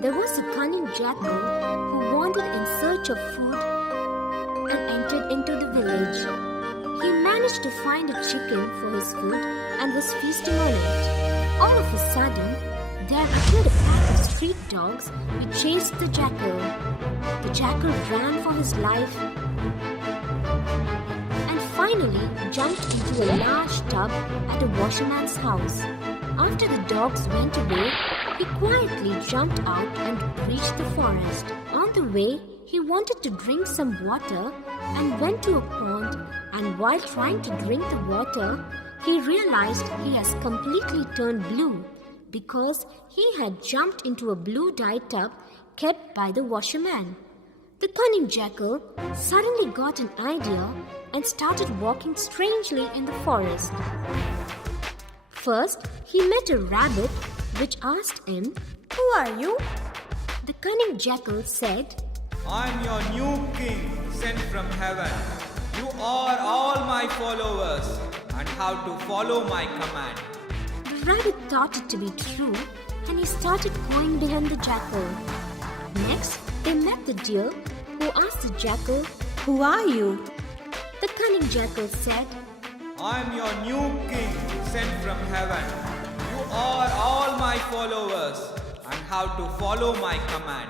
There was a cunning jackal who wandered in search of food and entered into the village. He managed to find a chicken for his food and was feasting on it. All of a sudden, there appeared a pack of street dogs who chased the jackal. The jackal ran for his life and finally jumped into a large tub at a washerman's house. After the dogs went away, he quietly jumped out and reached the forest. On the way, he wanted to drink some water and went to a pond, and while trying to drink the water, he realized he has completely turned blue because he had jumped into a blue dye tub kept by the washerman. The cunning jackal suddenly got an idea and started walking strangely in the forest. First, he met a rabbit which asked him, Who are you? The cunning jackal said, I'm your new king sent from heaven. You are all my followers and have to follow my command. The rabbit thought it to be true and he started going behind the jackal. Next, they met the deer who asked the jackal, Who are you? The cunning jackal said, I'm your new king sent from heaven. You are all my followers and have to follow my command.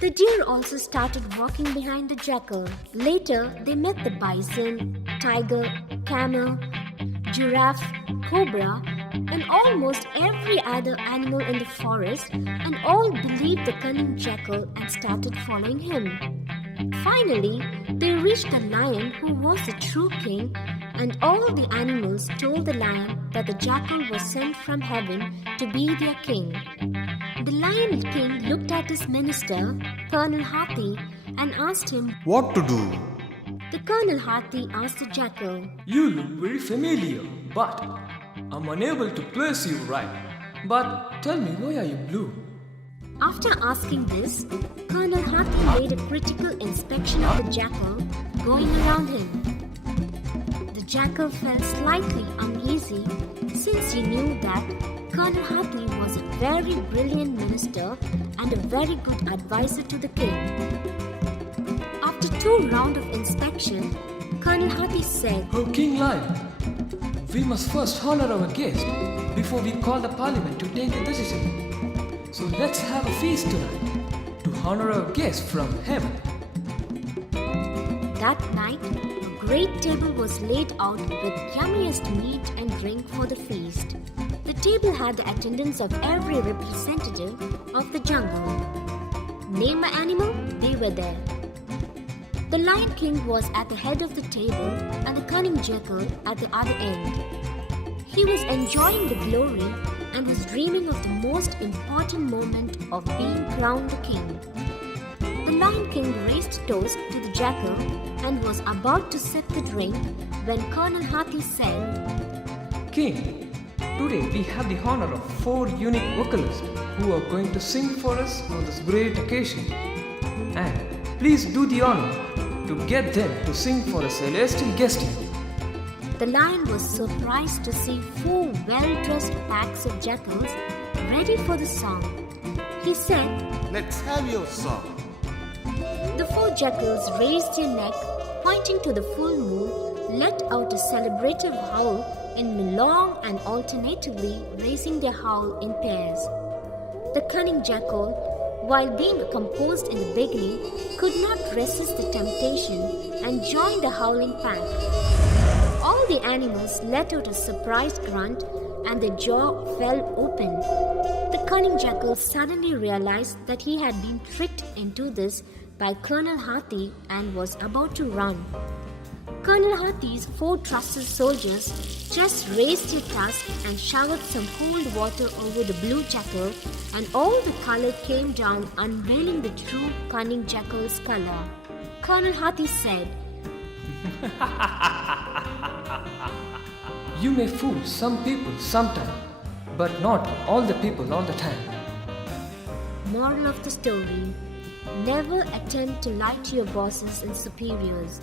The deer also started walking behind the jackal. Later, they met the bison, tiger, camel, giraffe, cobra, and almost every other animal in the forest, and all believed the cunning jackal and started following him. Finally, they reached the lion who was the true king, and all the animals told the lion that the jackal was sent from heaven to be their king. The lion king looked at his minister, Colonel Hathi, and asked him, What to do? The Colonel Hathi asked the jackal, You look very familiar, but I'm unable to place you right. But tell me, why are you blue? After asking this, Colonel Hathi made a critical inspection of the jackal going around him. The jackal felt slightly uneasy since he knew that Colonel Hathi was a very brilliant minister and a very good advisor to the king. After 2 rounds of inspection, Colonel Hathi said, Oh, King Lion, we must first honor our guest before we call the parliament to take a decision. So let's have a feast tonight to honor our guest from heaven. That night, a great table was laid out with yummiest meat and drink for the feast. The table had the attendance of every representative of the jungle. Name an animal, they were there. The Lion King was at the head of the table and the cunning jackal at the other end. He was enjoying the glory and was dreaming of the most important moment of being crowned the king. The Lion King raised a toast to the jackal and was about to sip the drink when Colonel Hathi said, King, today we have the honor of 4 unique vocalists who are going to sing for us on this great occasion. And please do the honor to get them to sing for a celestial guest here. The lion was surprised to see 4 well-dressed packs of jackals ready for the song. He said, Let's have your song. The 4 jackals raised their neck, pointing to the full moon, let out a celebrative howl in long and alternatively raising their howl in pairs. The cunning jackal, while being composed in the beginning, could not resist the temptation and joined the howling pack. All the animals let out a surprised grunt and their jaw fell open. The cunning jackal suddenly realized that he had been tricked into this by Colonel Hathi and was about to run. Colonel Hathi's 4 trusted soldiers just raised their tusk and showered some cold water over the blue jackal, and all the color came down, unveiling the true cunning jackal's color. Colonel Hathi said, You may fool some people sometime, but not all the people all the time. Moral of the story: never attempt to lie to your bosses and superiors.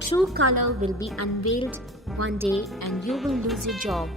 True color will be unveiled one day and you will lose your job.